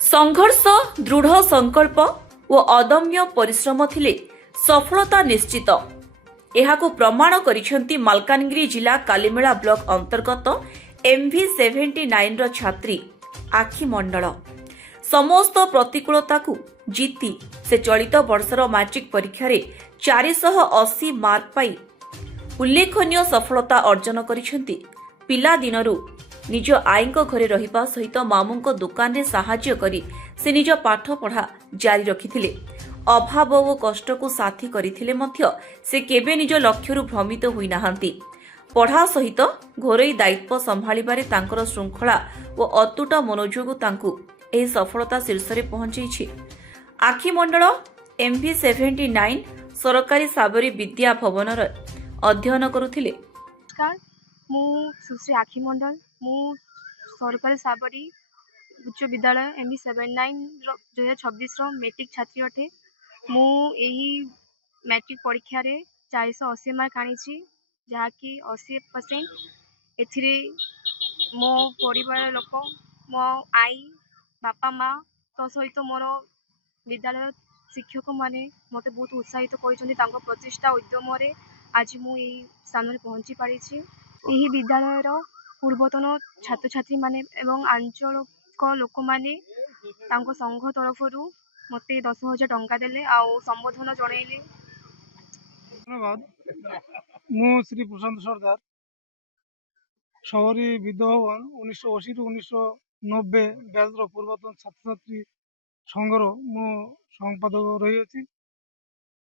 संघर्ष दृढ़ संकल्प और अदम्य परिश्रम थिले सफलता निश्चित। एहाकु प्रमाण करिसेंती मालकानगिरी जिला कालीमेला ब्लॉक अंतर्गत MV79 रो छात्री आखि मंडल। समस्त प्रतिकूलता को जीति से चलित वर्षर मैट्रिक परीक्षा रे 480 मार्क पाई उल्लेखनीय सफलता अर्जन करिसेंती। पिला दिनरू निज आईଙ୍କ घरे रहिबा सहित मामूଙ୍କ दुकान रे साहाय्य करी से निज पाठ पढ़ा जारी रखिथिले। अभाव और कष्ट को साथी करिथिले मध्य से केबे निज लक्ष्यरू भ्रमित होई नाहांती। पढ़ा सहित घरोई दायित्व संभाळिबारे तांकर श्रृंखला और अतुट मनोयोग तांकु एही सफलता शीर्ष रे पहुंचैछि। आखि मंडल MV79 सरकारी साबरी विद्या भवन रे अध्ययन करुथिले। नमस्कार, मु सुश्री आखि मंडल मु सरकारी साबरी उच्च विद्यालय MV79 2026 मैट्रिक छात्री अटे। मु यही मैट्रिक परीक्षा रे 480 मार्क आनी जहाँकि 80% एथिरे मो परिवार लोक मो आई बापा माँ तो सहित मोर विद्यालय शिक्षक माने मते बहुत उत्साहित करिसेंती। तांको प्रचेष्टा उद्यम रे आज मु यही स्थान रे पहुंची पारी छी। यही विद्यालयर पूर्वतन छात्र छात्री माने एवं आंचलिक लोक माने तांको संघ तरफरु मते 10,000 टंका देले आउ संबोधन जणाइले। धन्यवाद। मु श्री प्रशांत सरदार शहरी विद्याभवन 1980 रु 1990 बैच पूर्वतन छात्र छात्री संघर मु संपादक रही अछि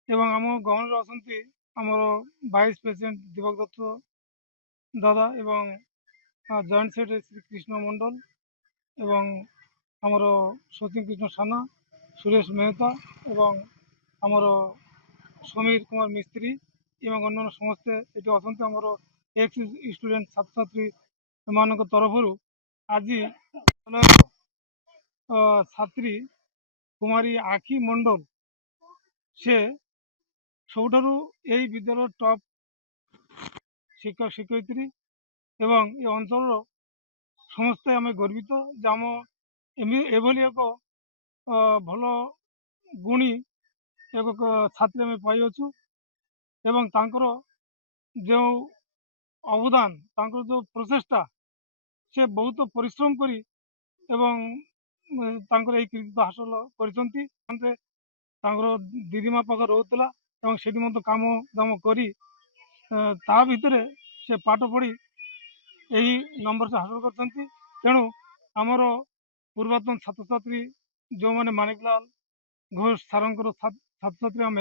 एवं आम गहन अच्छा आमर वाइस प्रेसिडेंट दीपक दत्त दादा एवं जॉइंट सेक्रेटरी श्री कृष्ण मंडल एवं आमर सचिन कृष्ण साना सुरेश मेहता एवं आमर समीर कुमार मिस्त्री एवं अन्य समस्ते ये अच्छा आमर एक्स स्टूडेंट छात्र छात्री मान तरफ आज छात्री कुमारी आखि मंडल से सबुठारु यही विद्यालय टॉप शिक्षक शिक्षयित्री एवं ये अंचल समस्ते आम गर्वित आम एभली एक भल गुणी एक छात्री आम पाइछु एवं तांकर जो अवदान तांकर जो प्रचेष्टा से बहुत परिश्रम करी एवं तांकर यही कृतित्व हासिल करिसंती। दीदी माँ पाखे रोला एवं सेठी मत काम दाम करी ता भितर से पाठ पढ़ी यही नंबर से हासिल करछंती। तेणु आमर पूर्वतन छात्र छात्री जो मैंने मानिकलाल घोष सारंकर छात्र छात्री आम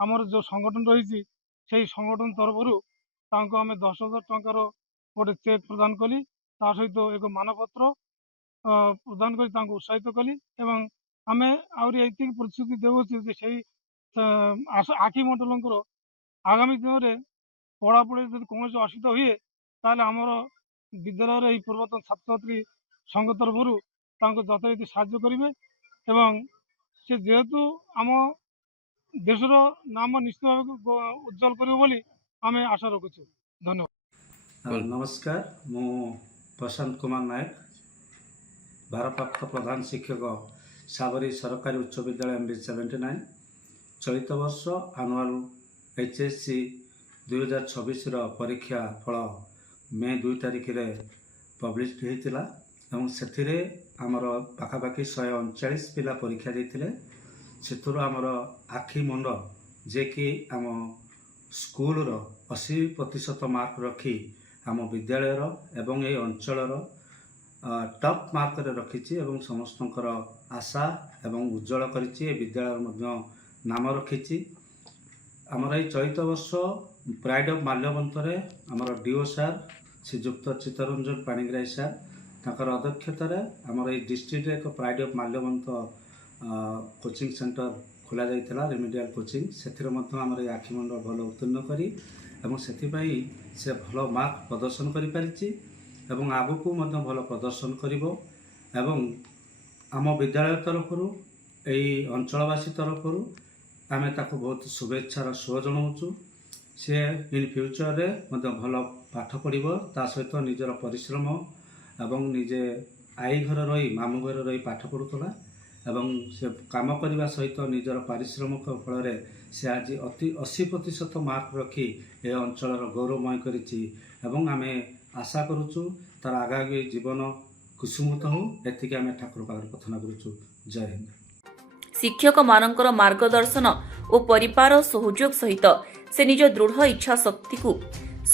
आमर जो संगठन रही से संगठन तरफ आम 10,000 टंकार गोटे चेक प्रदान कली ता सहित एक मानपत्र प्रदान कर उत्साहित कली एवं आम आहरी ये प्रतिश्रुति देवछु से आखि मंडल आगामी दिन में पढ़ापढ़ी जो कौन असुविधा हुए ताले आमर विद्यालय पूर्वतन छात्र छात्री संघ तरफ यथारीति साहाय्य करेंगे एवं से जेहेतु आम देशर नाम निश्चित भाव उज्जवल कर आम आशा रखुचु। धन्यवाद। नमस्कार, मु प्रशांत कुमार नायक भारप्राप्त प्रधान शिक्षक साबरी सरकारी उच्च विद्यालय MV79 चलित वर्ष आनुआल HSC 2026 परीक्षा फल मे 2 तारिख रे पब्लिश होता एवं से आमर पाखापाखि 139 पिला परीक्षा देते से आमर आखि मंडल जे कि आम स्कूल 80% मार्क रखी आम विद्यालय एवं ये अंचल टॉप मार्क रे रखी एवं समस्तंकर आशा एवं उज्जवल करिछि विद्यालय नाम रखी। आमर ये चलित वर्ष प्राइड ऑफ माल्यवंत आमर डीओ सार श्रीजुक्त चित्तरंजन पाणिग्राही सार ताकर अध्यक्षतार आमर ये डिस्ट्रिक्ट एक pride of Malyavant coaching centre खोल जाइथिला रेमेडियल कोचिंग से आमर ये आखि मंडल भल उत्तीर्ण करी एवं से भल मार्क प्रदर्शन करि परिछि एवं आगकू भल प्रदर्शन करिवो एवं आम विद्यालय तरफरु एई अंचलवासी तरफरु आमे ताको बहुत शुभेच्छार सुह जनाऊँ। सी इन फ्यूचर रे भल पाठ पढ़िबो ता सहित निजर परिश्रम एवं निजे ଆଈ ଘରେ ରହି ମାମୁଁ ଘରେ ରହି ପାଠ ପଢ଼ୁଥିଲା ଏବଂ ସେ କାମ କରିବା ସହିତ ନିଜର ପାରିଶ୍ରମିକ ଫଳରେ ସେ ଆଜି 80% ମାର୍କ ରଖି ଏ ଅଞ୍ଚଳର ଗୌରବମୟ କରିଛି ଏବଂ ଆମେ ଆଶା କରୁଛୁ ତାର ଆଗାମୀ ଜୀବନ କୁସୁମିତ ହେଉ। ଏତିକି ଆମେ ଠାକୁର ପାଖରେ ପ୍ରାର୍ଥନା କରୁଛୁ। ଜୟ ହିନ୍ଦ। ଶିକ୍ଷକମାନଙ୍କର ମାର୍ଗଦର୍ଶନ ଓ ପରିବାର ସହଯୋଗ ସହିତ ସେ ନିଜ ଦୃଢ଼ ଇଚ୍ଛା ଶକ୍ତିକୁ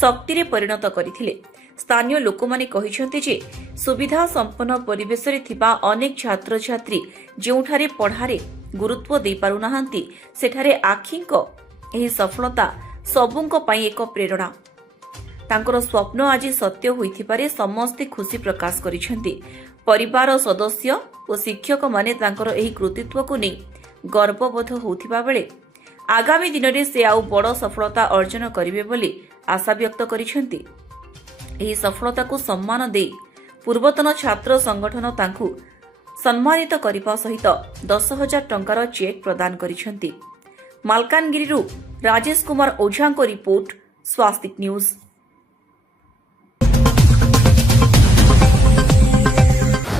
ଶକ୍ତିରେ ପରିଣତ କରିଥିଲେ। ସ୍ଥାନୀୟ ଲୋକମାନେ କହିଛନ୍ତି ଯେ ସୁବିଧା ସମ୍ପନ୍ନ ପରିବେଶରେ ଥିବା ଅନେକ ଛାତ୍ରଛାତ୍ରୀ ଯେଉଁଠାରେ ପଢ଼ାରେ ଗୁରୁତ୍ୱ ଦେଇପାରୁନାହାନ୍ତି ସେଠାରେ ଆଖିଙ୍କ ଏହି ସଫଳତା ସବୁଙ୍କ ପାଇଁ ଏକ ପ୍ରେରଣା। ତାଙ୍କର ସ୍ୱପ୍ନ ଆଜି ସତ୍ୟ ହୋଇଥିବାରେ ସମସ୍ତେ ଖୁସି ପ୍ରକାଶ କରିଛନ୍ତି। ପରିବାର ସଦସ୍ୟ ଓ ଶିକ୍ଷକମାନେ ତାଙ୍କର ଏହି କୃତିତ୍ୱକୁ ନେଇ ଗର୍ବବୋଧ ହେଉଥିବା ବେଳେ ଆଗାମୀ ଦିନରେ ସେ ଆଉ ବଡ଼ ସଫଳତା ଅର୍ଜନ କରିବେ ବୋଲି ଆଶା ବ୍ୟକ୍ତ କରିଛନ୍ତି। ଏହି ସଫଳତାକୁ ସମ୍ମାନ ଦେଇ ପୂର୍ବତନ ଛାତ୍ର ସଂଗଠନ ତାଙ୍କୁ ସମ୍ମାନିତ କରିବା ସହିତ 10,000 ଟଙ୍କାର ଚେକ୍ ପ୍ରଦାନ କରିଛନ୍ତି। ମାଲକାନଗିରିରୁ ରାଜେଶ କୁମାର ଓଝାଙ୍କ ରିପୋର୍ଟ, ସ୍ୱାସ୍ତିକ ନ୍ୟୁଜ୍।